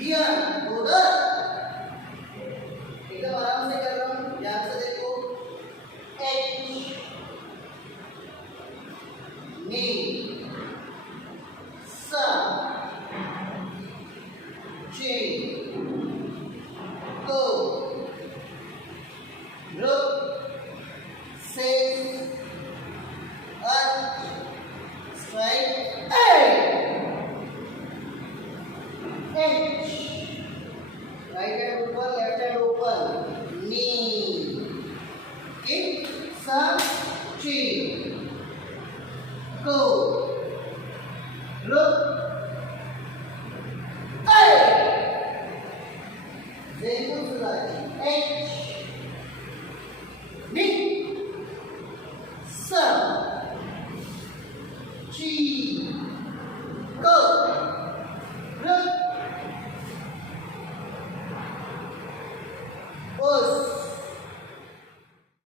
Here उधर एकदम आराम से कर रहा हूँ, ध्यान से देखो। एच नी सा जे को रुक से straight A H right hand open left hand open knee kick sa chi go look A Zenu Suraji